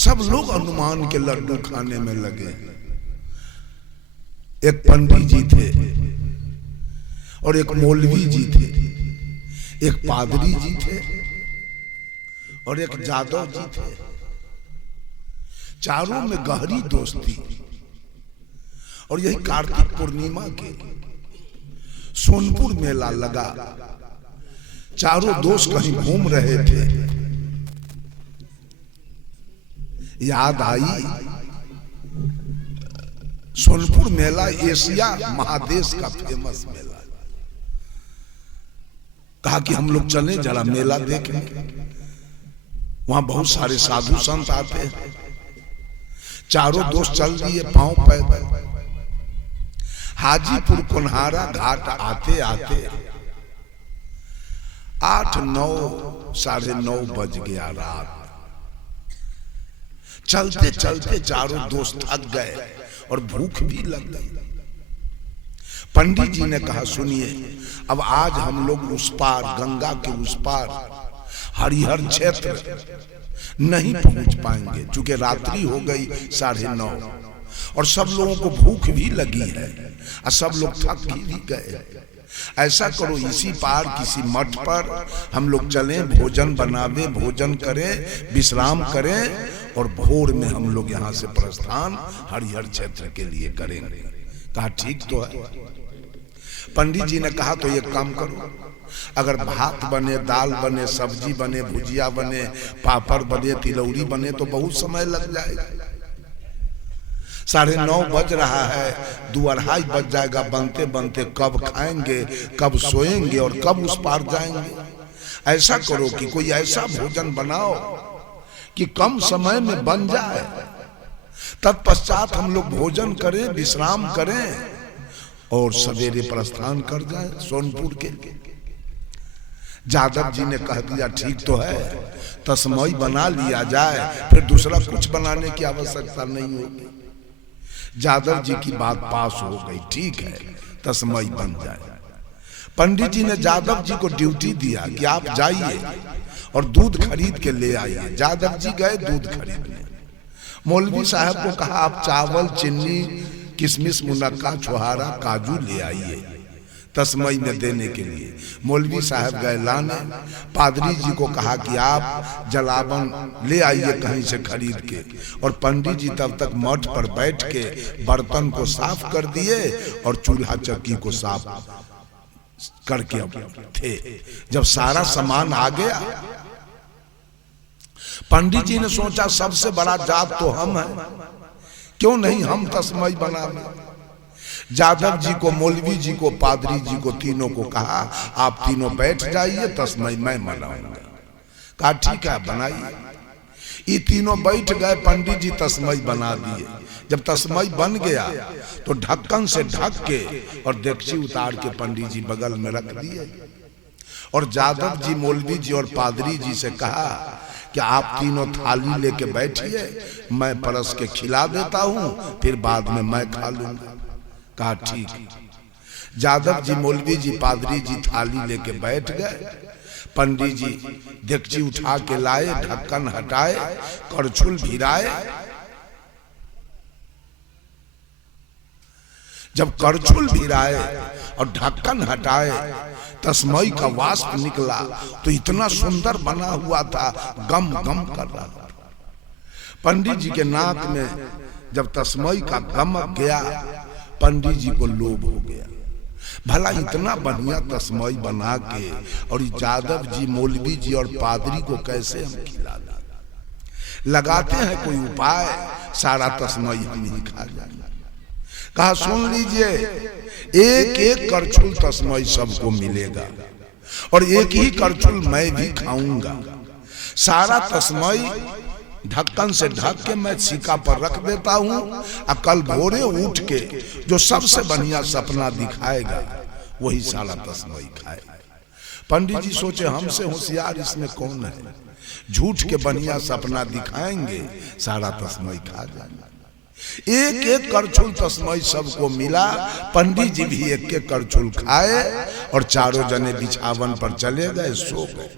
सब लोग हनुमान के लड्डू खाने में लगे। एक पंडित जी थे और एक मौलवी जी थे, एक पादरी जी थे और एक जादव जी थे। चारों में गहरी दोस्ती। और यही कार्तिक पूर्णिमा के सोनपुर मेला लगा। चारों दोस्त कहीं घूम रहे थे, याद आई सोनपुर मेला एशिया महादेश का फेमस मेला। कहा कि हम लोग चलें जरा मेला देखने। वहां बहुत सारे साधु संत आते हैं। चारों दोस्त चल दिए पांव पैदल। हाजीपुर कोन्हारा घाट आते आते 8, 9, साढ़े 9 बज गया रात। चलते चलते चारों दोस्त थक गए और भूख भी लग गई। पंडित जी ने कहा, सुनिए, अब आज हम लोग उस पार, गंगा के उस पार हरिहर क्षेत्र नहीं पहुंच पाएंगे, चूंकि रात्रि हो गई 9:30 और सब लोगों को भूख भी लगी है और सब लोग थक भी गए। ऐसा करो, इसी पार किसी मठ पर हम लोग चलें, भोजन बनावे, भोजन करें, विश्राम करें और भोर में हम लोग यहाँ से प्रस्थान हरिहर क्षेत्र के लिए करेंगे। कहा ठीक तो है। पंडित जी ने कहा तो एक काम करो, अगर भात बने, दाल बने, सब्जी बने, भुजिया बने, पापड़ बने, तिलौरी बने तो बहुत समय लग जाएगा। 9:30 बज रहा है, 2-2:30 बज जाएगा बनते बनते। कब खाएंगे, कब सोएंगे और कब उस पार जाएंगे। ऐसा करो कि कोई ऐसा भोजन बनाओ कि कम समय में बन जाए, तत्पश्चात हम लोग भोजन करें, विश्राम करें और सवेरे प्रस्थान कर जाए सोनपुर के। जादव जी ने कह दिया ठीक तो है, तस्मई बना लिया जाए, फिर दूसरा कुछ बनाने की आवश्यकता नहीं होगी। जादव जी की बात पास हो गई, ठीक है, तस्मई बन जाए। पंडित जी ने जादव जी को ड्यूटी दिया कि आप जाइए और दूध खरीद के ले आइए। जादव जी गए दूध खरीदने। मौलवी साहब को कहा आप चावल, चीनी, किशमिश, मुनक्का, छुहारा, काजू ले आइए तस्मई में देने के लिए। मौलवी साहब गए लाने। पादरी जी को कहा कि आप जलावन ले आइए कहीं से खरीद के। और पंडित जी तब तक मठ पर बैठ के बर्तन को साफ कर दिए और चूल्हा चक्की को साफ करके थे। जब सारा सामान आ गया, पंडित जी ने सोचा सबसे बड़ा जात तो हम हैं, क्यों नहीं हम तस्मई बना लें। जादव जी को, मौलवी जी को, पादरी जी को, तीनों को कहा आप तीनों बैठ जाइए, तस्मई मैं बनाऊंगा। कहा ठीक है बनाइए। ये तीनों बैठ गए। पंडित जी तस्मई बना दिए। जब तस्मई बन गया तो ढक्कन से ढक के और देगची उतार के पंडित जी बगल में रख दिए। और जादव जी, मौलवी जी और पादरी जी से कहा कि आप तीनों थाली लेके बैठिए, मैं परस के खिला देता हूं, फिर बाद में मैं खा लूंगा। कहा ठीक। जादव जी, मौलवी जी, पादरी जी थाली लेके बैठ गए। पंडित जी देगची उठा के लाए, ढक्कन हटाए, करछुल भिराए। जब करछुल भिराए और ढक्कन हटाए, तस्मई का वाष्प निकला तो इतना सुंदर बना हुआ था, गम गम कर रहा था। पंडित जी के नाक में जब तस्मई का गमक गया, पंडित जी को लोभ हो गया। भला इतना बढ़िया तस्मई बना के और जादव जी, मौलवी जी और पादरी को कैसे हम खिला दें। लगाते हैं कोई उपाय, सारा तस्मई हम ही खा जाएंगे। कहा सुन लीजिए, एक एक करछुल तस्मई सबको मिलेगा और एक ही करछुल मैं भी खाऊंगा। सारा तस्मई ढक्कन से ढक के मैं सिक्का पर रख देता हूं और कल भोरे उठ के जो सबसे बढ़िया सपना दिखाएगा वही सारा तस्मई खाएगा। पंडित जी सोचे हमसे होशियार इसमें कौन है, झूठ के बढ़िया सपना दिखाएंगे, सारा तस्मई खा जाएंगे। एक एक करछुल तस्मई सबको मिला। पंडित जी भी एक एक करछुल खाए और चारों जने बिछावन पर चले गए, सो गए।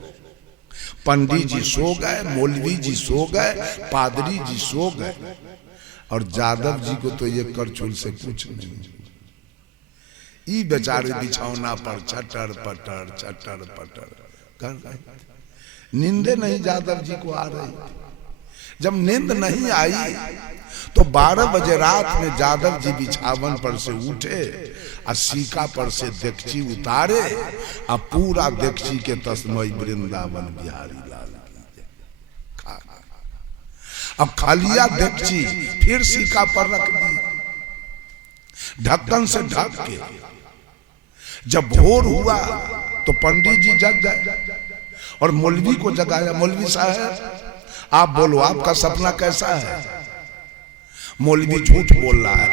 पंडित जी सो गए, मौलवी जी सो गए, पादरी जी सो गए, और यादव जी को तो ये करछुल से कुछ नहीं। ई बेचारे बिछौना पर छटर पटर कर रहे थे। नींदे नहीं यादव जी को आ रही। जब नींद नहीं आई तो 12 बजे रात में यादव जी बिछावन पर से उठे और सीका पर से देगची उतारे और पूरा देगची के तस्मय वृंदावन बिहारी लाल की खा। अब खालिया देगची फिर सीका पर रख दी, ढक्कन से ढक के। जब भोर हुआ तो पंडित जी जग गए और मौलवी को जगाया। मौलवी साहब आप बोलो, आपका सपना कैसा है? मौलवी झूठ बोल रहा है।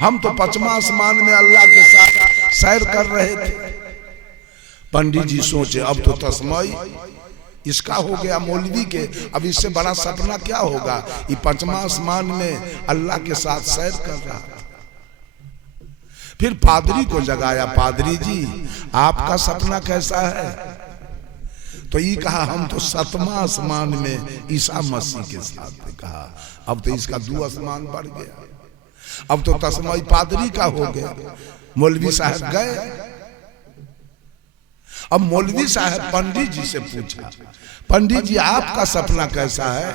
हम तो 5वां आसमान में अल्लाह के साथ सैर कर रहे थे। पंडित जी सोचे अब तो तस्मय इसका हो गया मौलवी के, अब इससे बड़ा सपना क्या होगा? ये 5वां आसमान में अल्लाह के साथ सैर कर रहा। फिर पादरी को जगाया, पादरी जी आपका सपना कैसा है? तो ये कहा हम तो 7वां आसमान में ईसा मसीह के साथ। कहा अब तो इसका 2 आसमान बढ़ गया, अब तो तस्मय पादरी का हो गया। मौलवी साहब गए। अब मौलवी साहब पंडित जी से पूछा, पंडित जी आपका सपना कैसा है?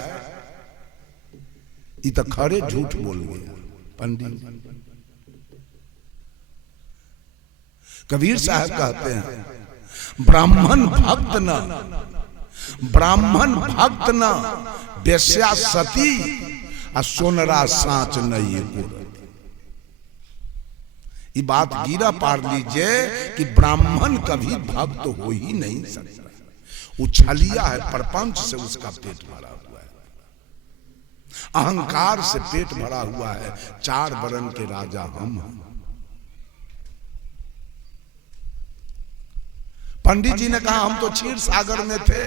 ये तो खरे झूठ बोल गया पंडित। कबीर साहब कहते हैं ब्राह्मण भक्त न बेश्या सती आ सोनरा सांच नहीं। ये बात गिरा पार लीजिए कि ब्राह्मण कभी भक्त हो ही नहीं सकता। उछलिया है, प्रपंच से उसका पेट भरा हुआ है, अहंकार से पेट भरा हुआ है। 4 वर्ण के राजा हम हैं। पंडित जी ने कहा हम तो क्षीर सागर में थे,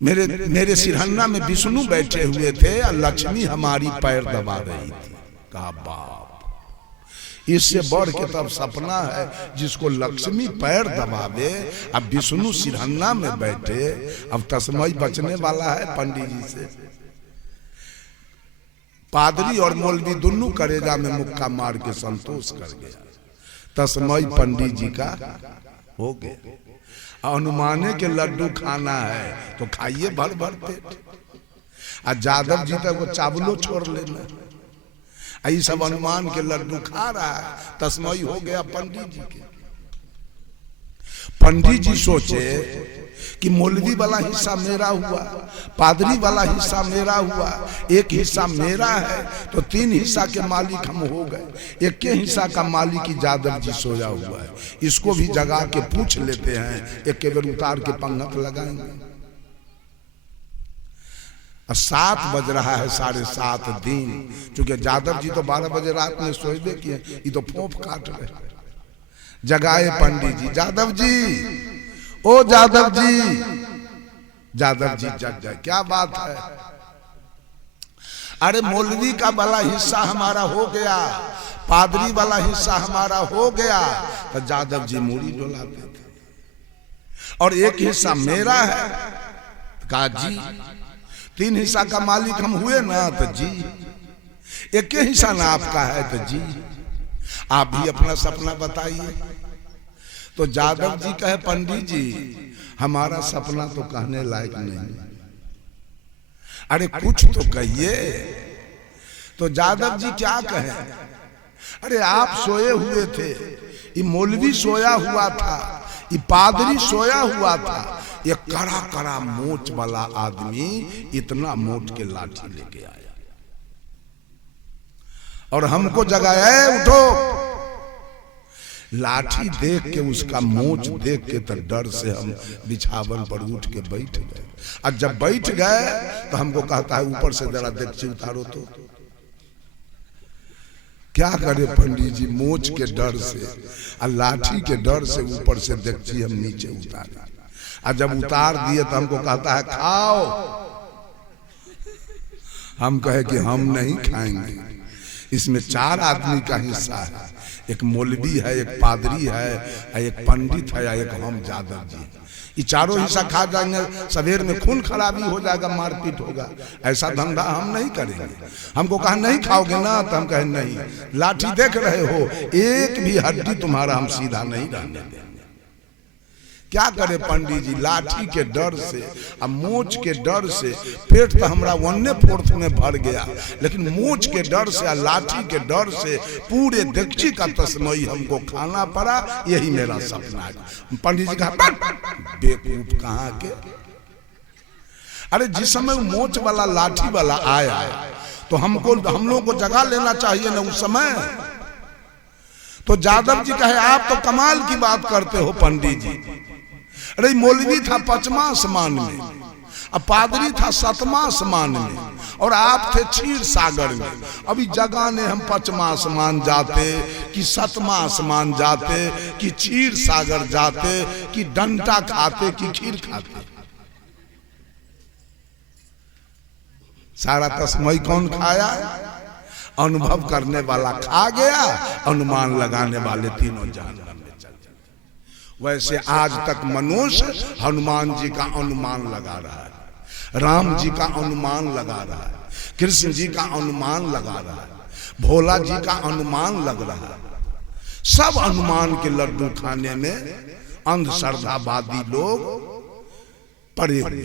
मेरे सिरहन्ना में विष्णु बैठे हुए थे और लक्ष्मी हमारी पैर दबा रही थी। कहा बाप, इससे बढ़ के तब सपना है जिसको लक्ष्मी पैर दबावे, अब विष्णु सिरहन्ना में बैठे। अब तस्मय बचने वाला है पंडित जी से। पादरी और मौलवी दोनों करेजा में मुक्का मार के संतोष कर गया। तस्मय पंडित जी का हो गया। हनुमाने के लड्डू खाना है तो खाइए भर भर पेट। और यादव जी तक वो चावलो छोड़ लेना। ये सब हनुमान के लड्डू खा रहा है, तस्मय हो गया पंडित जी के। पंडित जी सोचे कि मौलवी वाला हिस्सा मेरा हुआ, पादरी वाला हिस्सा मेरा हुआ, एक हिस्सा मेरा है तो 3 हिस्सा के मालिक हम हो गए। एक के हिस्सा का मालिक यादव जी सोया हुआ है, इसको भी जगा के पूछ लेते हैं, एक के बेर उतार के पंगत लगाएंगे। 7 बज रहा है, 7:30 दिन। चूंकि यादव जी तो 12 बजे रात में सोए किए, ये तो फोफ काट रहे। जगाए पंडित जी, यादव जी, ओ यादव जी। यादव जी जग गए। क्या बात है? अरे मौलवी का वाला हिस्सा हमारा हो गया, पादरी वाला हिस्सा हमारा हो गया। तो यादव जी मूड़ी डोलाते थे। और एक हिस्सा मेरा है। कहा जी 3 हिस्सा का मालिक हम हुए ना, तो जी एक हिस्सा ना आपका है, तो जी आप भी अपना सपना बताइए। तो यादव जी कहे पंडित जी हमारा सपना तो कहने लायक नहीं। अरे कुछ तो कहिए। तो यादव जी क्या कहे? अरे आप सोए हुए थे, ये मौलवी सोया हुआ था, ये पादरी सोया हुआ था, ये कड़ा कड़ा मोच वाला आदमी इतना मोट के लाठी लेके आया और हमको जगाया, उठो। लाठी देख के, उसका मोच देख के तो डर से हम बिछावन पर उठ के बैठ गए। और जब बैठ गए तो हमको कहता है ऊपर से जरा देगची उतारो। तो क्या करे पंडित जी, मोच के डर से और लाठी के डर से ऊपर से देगची हम नीचे उतारे। और जब उतार दिए तो हमको कहता है खाओ। हम कहे कि हम नहीं खाएंगे, इसमें 4 आदमी का हिस्सा है, एक मौलवी है, एक पादरी है, एक पंडित है, एक हम यादव जी। ये चारों हिस्सा खा जाएंगे, सवेर में खून खराबी हो जाएगा, मारपीट होगा। ऐसा धंधा हम नहीं करेंगे। हमको कहा नहीं खाओगे ना, तो हम कहे नहीं, लाठी देख रहे हो, एक भी हड्डी तुम्हारा हम सीधा नहीं रहने देंगे। क्या करे पंडित जी, लाठी के डर से और मोच के डर से पेट तो हमारा 1/4 में भर गया, लेकिन मोच के डर से और लाठी के डर से पूरे देगची का तस्मई हमको खाना पड़ा। यही मेरा सपना है। पंडित जी कहा बेवकूफ कहाँ के, अरे जिस समय मोच वाला लाठी वाला आया तो हम लोग को जगा लेना चाहिए ना उस समय। तो यादव जी कहे आप तो कमाल की बात करते हो पंडित जी। अरे मौलवी था 5वां आसमान में, अब पादरी था 7वां आसमान में, और आप थे क्षीर सागर में। अभी जगाने हम 5वां आसमान जाते कि 7वां आसमान जाते कि क्षीर सागर जाते कि डंटा खाते कि खीर खाते। सारा तस्मई कौन खाया? अनुभव करने वाला खा गया, अनुमान लगाने वाले तीनों जान। वैसे आज तक मनुष्य हनुमान जी का अनुमान लगा रहा है, राम जी का अनुमान लगा रहा है, कृष्ण जी का अनुमान लगा रहा है, भोला जी का अनुमान लग रहा है। सब अनुमान के लड्डू खाने में अंधश्रद्धावादी लोग पड़े हुए।